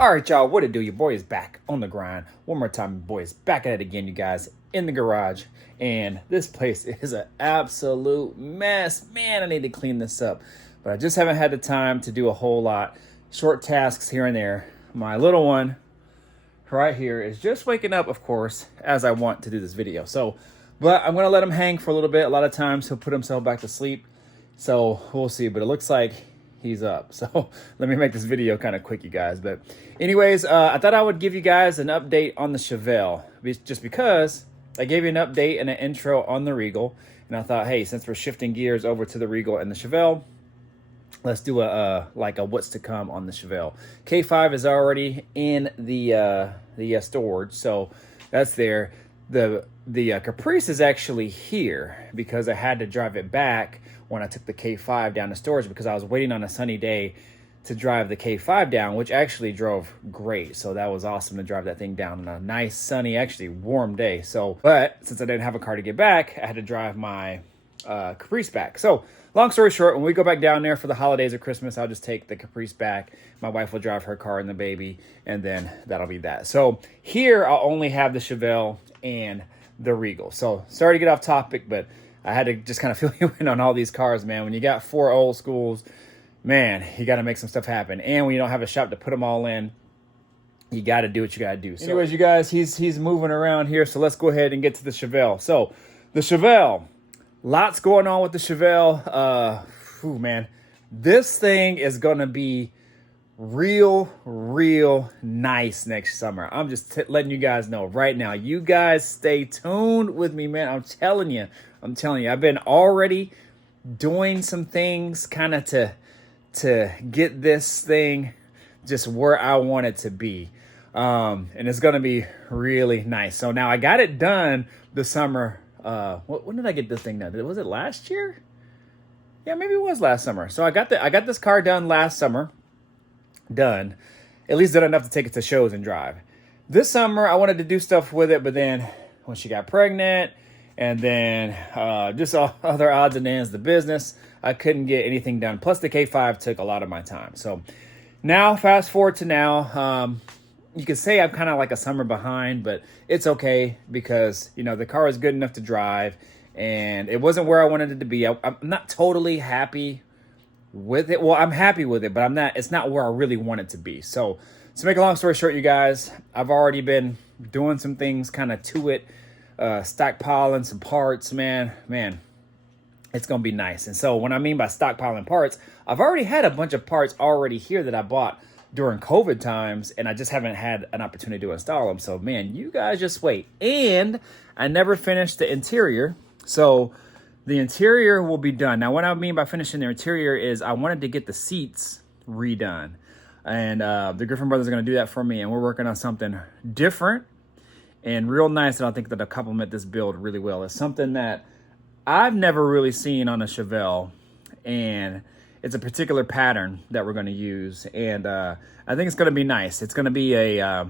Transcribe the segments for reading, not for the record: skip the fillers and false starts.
All right, y'all, what it do? Your boy is back on the grind. One more time, your boy is back at it again, you guys, in the garage. And this place is an absolute mess. Man, I need to clean this up. But I just haven't had the time to do a whole lot. Short tasks here and there. My little one right here is just waking up, of course, as I want to do this video. But I'm going to let him hang for a little bit. A lot of times he'll put himself back to sleep. So we'll see. But it looks like he's up. So let me make this video kind of quick, you guys. But anyways, I thought I would give you guys an update on the Chevelle, just because I gave you an update and an intro on the Regal. And I thought, hey, since we're shifting gears over to the Regal and the Chevelle, let's do a what's to come on the Chevelle. K5 is already in the storage, so that's there. The Caprice is actually here because I had to drive it back when I took the K5 down to storage because I was waiting on a sunny day to drive the K5 down, which actually drove great. So that was awesome to drive that thing down on a nice, sunny, actually warm day. But since I didn't have a car to get back, I had to drive my Caprice back. So long story short, when we go back down there for the holidays or Christmas, I'll just take the Caprice back. My wife will drive her car and the baby, and then that'll be that. So here I'll only have the Chevelle and the Regal. So sorry to get off topic, but I had to just kind of fill you in on all these cars, man. When you got 4 old schools, man, you got to make some stuff happen. And when you don't have a shop to put them all in, you got to do what you got to do. So anyways, you guys, he's moving around here. So let's go ahead and get to the Chevelle. So the Chevelle, lots going on with the Chevelle. Man, this thing is going to be real nice next summer. I'm just letting you guys know right now. You guys stay tuned with me, man. I'm telling you, I've been already doing some things kind of to get this thing just where I want it to be. And it's going to be really nice. So now I got it done this summer. When did I get this thing done? Was it last year? Yeah, maybe it was last summer. So I got this car done last summer. Done. At least done enough to take it to shows and drive. This summer, I wanted to do stuff with it, but then when she got pregnant, and then just all other odds and ends, the business, I couldn't get anything done. Plus, the K5 took a lot of my time. So now, fast forward to now, you could say I'm kind of like a summer behind, but it's okay because, you know, the car is good enough to drive, and it wasn't where I wanted it to be. I'm not totally happy with it. Well, I'm happy with it, but it's not where I really want it to be. So to make a long story short, you guys, I've already been doing some things kind of to it, stockpiling some parts, man, it's going to be nice. And so when I mean by stockpiling parts, I've already had a bunch of parts already here that I bought during COVID times, and I just haven't had an opportunity to install them. So man, you guys just wait. And I never finished the interior. So the interior will be done. Now, what I mean by finishing the interior is I wanted to get the seats redone. And the Griffin brothers are going to do that for me. And we're working on something different and real nice. And I think that'll complement this build really well. It's something that I've never really seen on a Chevelle. And it's a particular pattern that we're going to use. And I think it's going to be nice. It's going to be I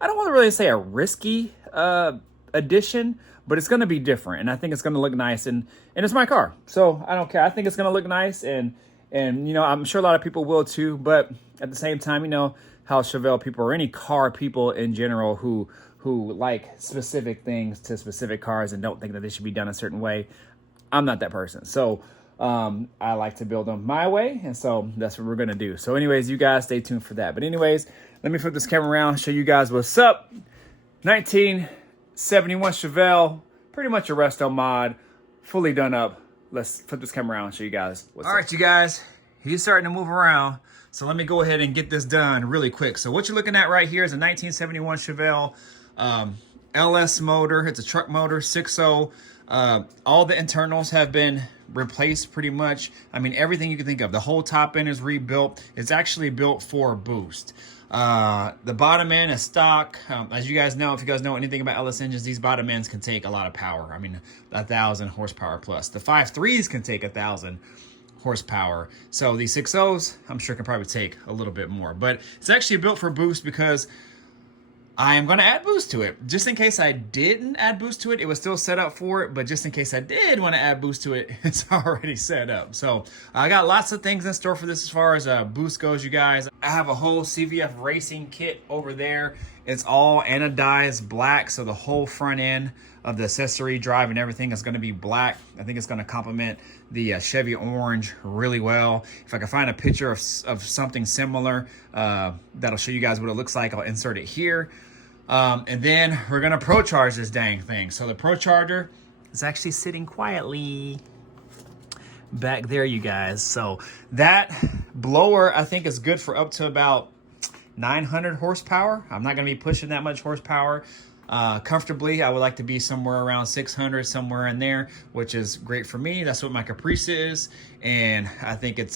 don't want to really say a risky addition, but it's going to be different, and I think it's going to look nice, and it's my car, so I don't care. I think it's going to look nice, and you know, I'm sure a lot of people will too, but at the same time, you know how Chevelle people or any car people in general who like specific things to specific cars and don't think that they should be done a certain way. I'm not that person, so I like to build them my way, and so that's what we're going to do. So anyways, you guys stay tuned for that. But anyways, let me flip this camera around, show you guys what's up. 1971 Chevelle, pretty much a resto mod, fully done up. Let's flip this camera around and show you guys what's up. All right, you guys, he's starting to move around. So let me go ahead and get this done really quick. So what you're looking at right here is a 1971 Chevelle LS motor. It's a truck motor, 6.0. All the internals have been replaced pretty much. I mean, everything you can think of. The whole top end is rebuilt. It's actually built for boost. The bottom end is stock. As you guys know, if you guys know anything about LS engines, these bottom ends can take a lot of power. I mean, 1,000 horsepower plus. The 5.3s can take 1,000 horsepower. So these 6.0s, I'm sure can probably take a little bit more. But it's actually built for boost because I am going to add boost to it. Just in case I didn't add boost to it, it was still set up for it. But just in case I did want to add boost to it, it's already set up. So I got lots of things in store for this as far as boost goes, you guys. I have a whole CVF racing kit over there. It's all anodized black. So the whole front end of the accessory drive and everything is going to be black. I think it's going to complement the Chevy orange really well. If I can find a picture of something similar that'll show you guys what it looks like, I'll insert it here. And then we're gonna ProCharge this dang thing. So the ProCharger is actually sitting quietly back there, you guys. So that blower I think is good for up to about 900 horsepower. I'm not gonna be pushing that much horsepower comfortably. I would like to be somewhere around 600, somewhere in there, which is great for me. That's what my Caprice is, and I think it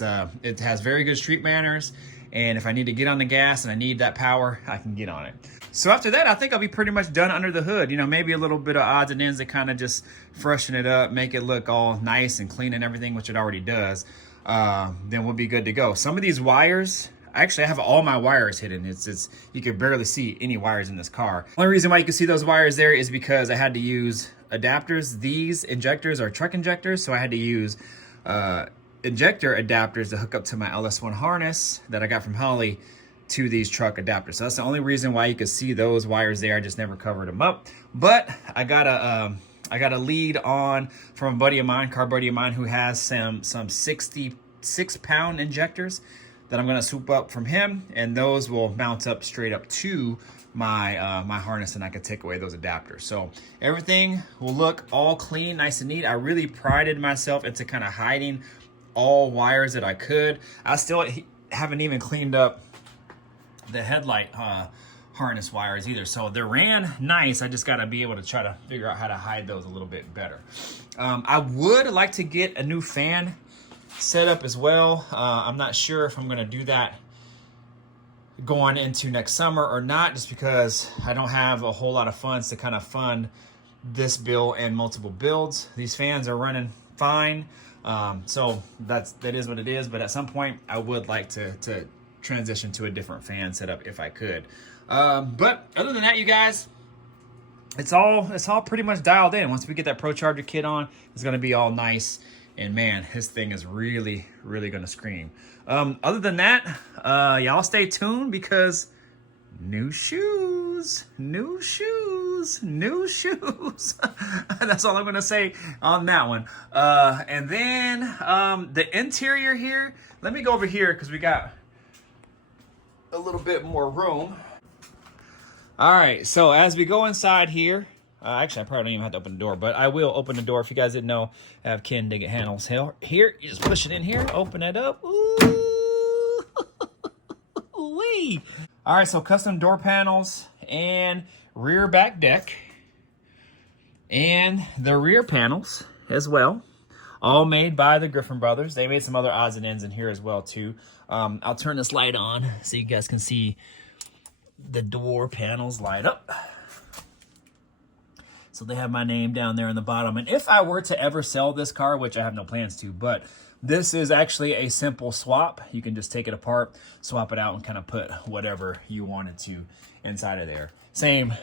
has very good street manners. And if I need to get on the gas and I need that power, I can get on it. So after that, I think I'll be pretty much done under the hood. You know, maybe a little bit of odds and ends that kind of just freshen it up, make it look all nice and clean and everything, which it already does. Then we'll be good to go. Some of these wires, actually, I have all my wires hidden. It's you can barely see any wires in this car. Only reason why you can see those wires there is because I had to use adapters. These injectors are truck injectors, so I had to use injector adapters to hook up to my LS1 harness that I got from Holly to these truck adapters. So that's the only reason why you could see those wires there. I just never covered them up. But I got a lead on from a buddy of mine, car buddy of mine, who has some 66-pound injectors that I'm gonna swoop up from him, and those will mount up straight up to my my harness, and I can take away those adapters. So everything will look all clean, nice and neat. I really prided myself into kind of hiding all wires that I could. I still haven't even cleaned up the headlight harness wires either. So they ran nice. I just got to be able to try to figure out how to hide those a little bit better. I would like to get a new fan set up as well. I'm not sure if I'm going to do that going into next summer or not, just because I don't have a whole lot of funds to kind of fund this build and multiple builds. These fans are running fine. So that is what it is. But at some point I would like to transition to a different fan setup if I could. But other than that, you guys, it's all pretty much dialed in. Once we get that ProCharger kit on, it's going to be all nice. And man, his thing is really, really going to scream. Other than that, y'all stay tuned because new shoes. That's all I'm going to say on that one. And then the interior here, let me go over here because we got a little bit more room. All right, so as we go inside here, actually I probably don't even have to open the door, but I will open the door. If you guys didn't know, I have Ken Diggett handles. Here, you just push it in here, open it up. Ooh, wee. All right, so custom door panels and rear back deck and the rear panels as well, all made by the Griffin brothers. They made some other odds and ends in here as well too. I'll turn this light on so you guys can see the door panels light up. So they have my name down there in the bottom. And if I were to ever sell this car, which I have no plans to, but this is actually a simple swap. You can just take it apart, swap it out, and kind of put whatever you wanted to inside of there. Same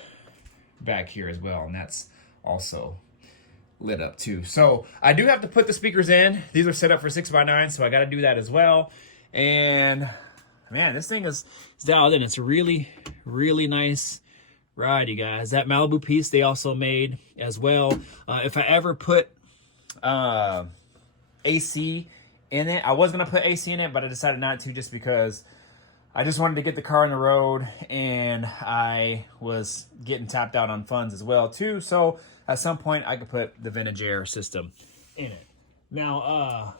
back here as well, and that's also lit up too. So I do have to put the speakers in. These are set up for 6x9, so I got to do that as well. And man, this thing is dialed in. It's a really, really nice ride, you guys. That Malibu piece they also made as well. If I ever put AC in it, I was gonna put AC in it, but I decided not to, just because I just wanted to get the car on the road, and I was getting tapped out on funds as well too. So at some point I could put the vintage air system in it. Now,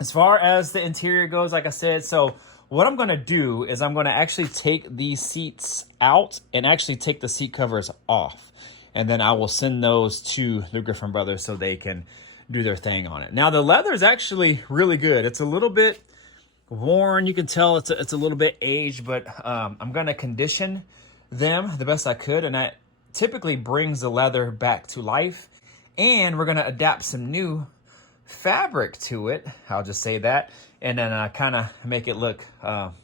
as far as the interior goes, like I said, so what I'm going to do is I'm going to actually take these seats out and actually take the seat covers off. And then I will send those to the Griffin brothers so they can do their thing on it. Now, the leather is actually really good. It's a little bit worn. You can tell it's a little bit aged, but I'm going to condition them the best I could. And that typically brings the leather back to life. And we're going to adapt some new fabric to it. I'll just say that. and then kind of make it look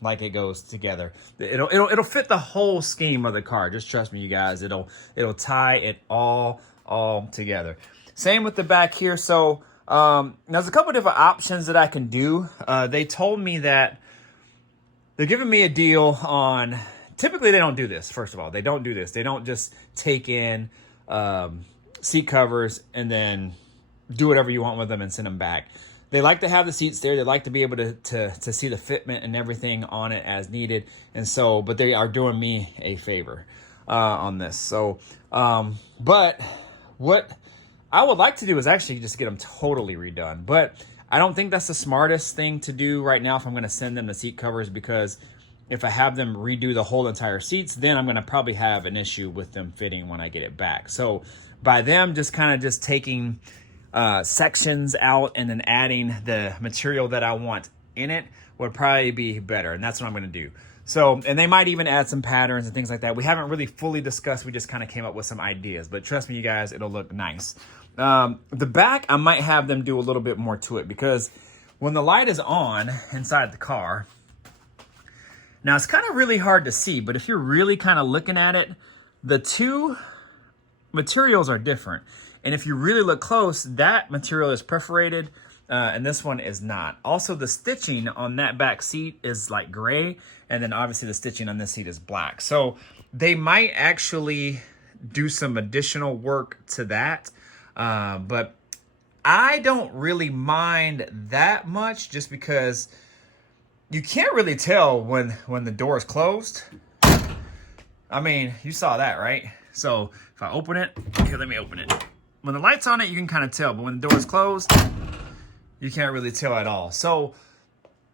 like it goes together. It'll fit the whole scheme of the car. Just trust me, you guys. It'll tie it all together. Same with the back here. So there's a couple different options that I can do. They told me that they're giving me a deal on. Typically, they don't do this. First of all, they don't do this. They don't just take in seat covers and then do whatever you want with them and send them back. They like to have the seats there. They like to be able to see the fitment and everything on it as needed. And so, but they are doing me a favor on this. So, but what I would like to do is actually just get them totally redone. But I don't think that's the smartest thing to do right now if I'm going to send them the seat covers, because if I have them redo the whole entire seats, then I'm going to probably have an issue with them fitting when I get it back. So by them just kind of just taking sections out and then adding the material that I want in it would probably be better. And that's what I'm going to do. So, and they might even add some patterns and things like that. We haven't really fully discussed. We just kind of came up with some ideas, but trust me, you guys, it'll look nice. The back, I might have them do a little bit more to it, because when the light is on inside the car, now it's kind of really hard to see, but if you're really kind of looking at it, the two materials are different. And if you really look close, that material is perforated and this one is not. Also, the stitching on that back seat is like gray, and then obviously the stitching on this seat is black. So they might actually do some additional work to that, but I don't really mind that much, just because you can't really tell when the door is closed. I mean, you saw that, right? So if I open it, here, let me open it. When the light's on it, you can kind of tell, but when the door is closed, you can't really tell at all. So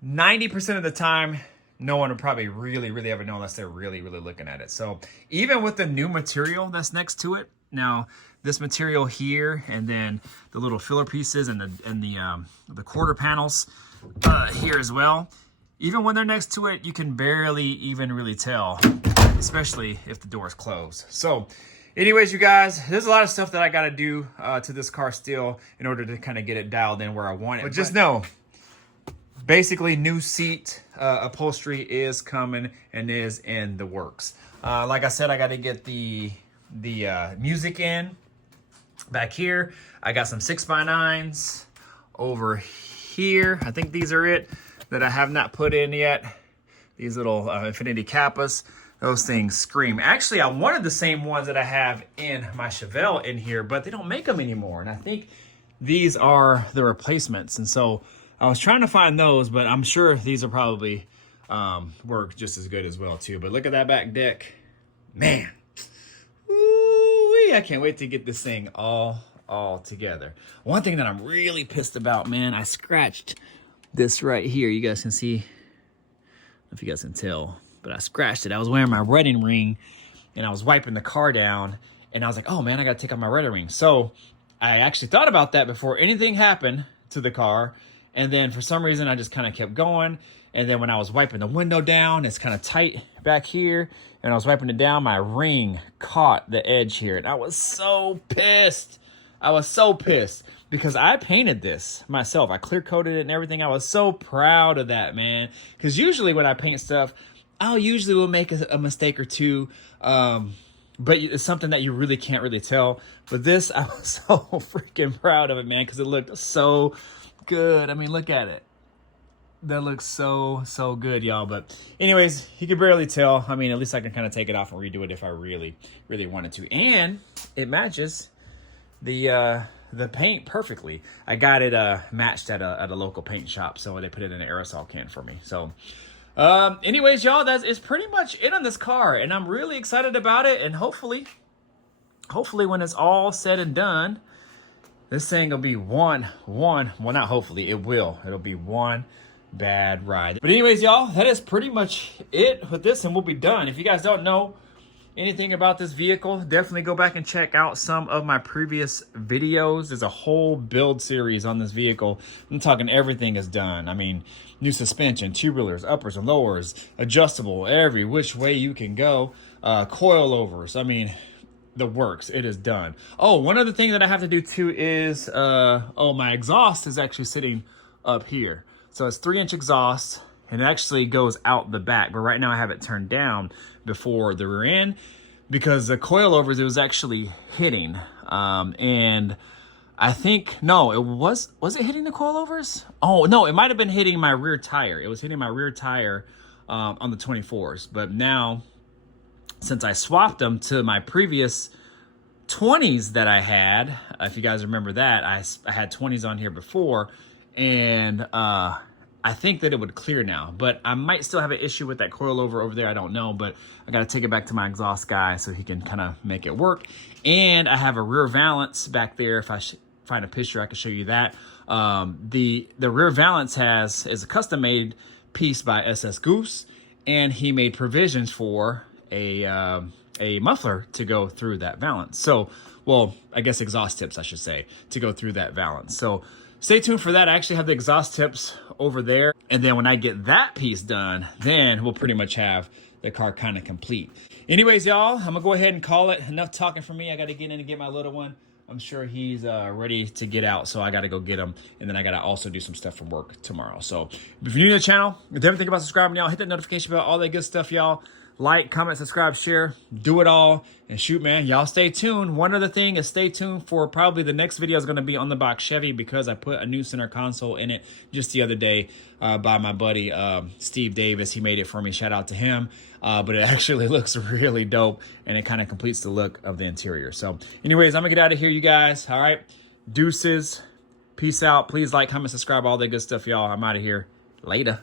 90% of the time, no one would probably really ever know unless they're really looking at it. So even with the new material that's next to it, now this material here, and then the little filler pieces and the quarter panels here as well, even when they're next to it, you can barely even really tell, especially if the door is closed. So anyways, you guys, there's a lot of stuff that I got to do to this car still in order to kind of get it dialed in where I want it. But just know, basically new seat upholstery is coming and is in the works. Like I said, I got to get the music in back here. I got some 6x9s over here. I think these are it that I have not put in yet. These little Infinity Kappas. Those things scream. Actually, I wanted the same ones that I have in my Chevelle in here, but they don't make them anymore. And I think these are the replacements. And so I was trying to find those, but I'm sure these will probably work just as good as well too. But look at that back deck. Man. Ooh-wee, I can't wait to get this thing all together. One thing that I'm really pissed about, man, I scratched this right here. You guys can see, I don't know if you guys can tell, but I scratched it. I was wearing my wedding ring and I was wiping the car down, and I was like, oh man, I gotta take off my wedding ring. So I actually thought about that before anything happened to the car. And then for some reason, I just kind of kept going. And then when I was wiping the window down, it's kind of tight back here, and I was wiping it down, my ring caught the edge here. And I was so pissed. I was so pissed because I painted this myself. I clear coated it and everything. I was so proud of that, man. Because usually when I paint stuff, I'll usually will make a mistake or two, but it's something that you really can't really tell. But this, I was so freaking proud of it, man, because it looked so good. I mean, look at it. That looks so good, y'all. But anyways, you can barely tell. I mean, at least I can kind of take it off and redo it if I really wanted to. And it matches the paint perfectly. I got it matched at a local paint shop, so they put it in an aerosol can for me. So anyways, y'all, that is pretty much it on this car, and I'm really excited about it. And hopefully when it's all said and done, this thing will be well, not hopefully, it'll be one bad ride. But anyways, y'all, that is pretty much it with this, and we'll be done. If you guys don't know anything about this vehicle, definitely go back and check out some of my previous videos. There's a whole build series on this vehicle. I'm talking everything is done. I mean, new suspension, tubulars, uppers and lowers, adjustable every which way you can go, coilovers. I mean, the works. It is done. Oh, one other thing that I have to do too is my exhaust is actually sitting up here. So it's 3-inch exhaust, and it actually goes out the back. But right now I have it turned down before the rear end because the coilovers, it was actually hitting. And I think, no, was it hitting the coilovers? Oh, no, it might have been hitting my rear tire. It was hitting my rear tire on the 24s. But now, since I swapped them to my previous 20s that I had, if you guys remember that, I had 20s on here before, and I think that it would clear now, but I might still have an issue with that coilover over there. I don't know, but I got to take it back to my exhaust guy so he can kind of make it work. And I have a rear valance back there. If I find a picture, I can show you that. The rear valance is a custom made piece by SS Goose, and he made provisions for a muffler to go through that valance. So, well, I guess exhaust tips, I should say, to go through that valance. So stay tuned for that. I actually have the exhaust tips over there. And then when I get that piece done, then we'll pretty much have the car kind of complete. Anyways, y'all, I'm gonna go ahead and call it. Enough talking for me. I gotta get in and get my little one. I'm sure he's ready to get out, so I gotta go get him. And then I gotta also do some stuff from work tomorrow. So if you're new to the channel, if you ever think about subscribing, y'all, hit that notification bell, all that good stuff, y'all. Like, comment, subscribe, share, do it all. And shoot, man, y'all stay tuned. One other thing is stay tuned for probably the next video is going to be on the box Chevy, because I put a new center console in it just the other day by my buddy Steve Davis. He made it for me. Shout out to him. But it actually looks really dope, and it kind of completes the look of the interior. So anyways, I'm going to get out of here, you guys. All right. Deuces. Peace out. Please like, comment, subscribe, all that good stuff, y'all. I'm out of here. Later.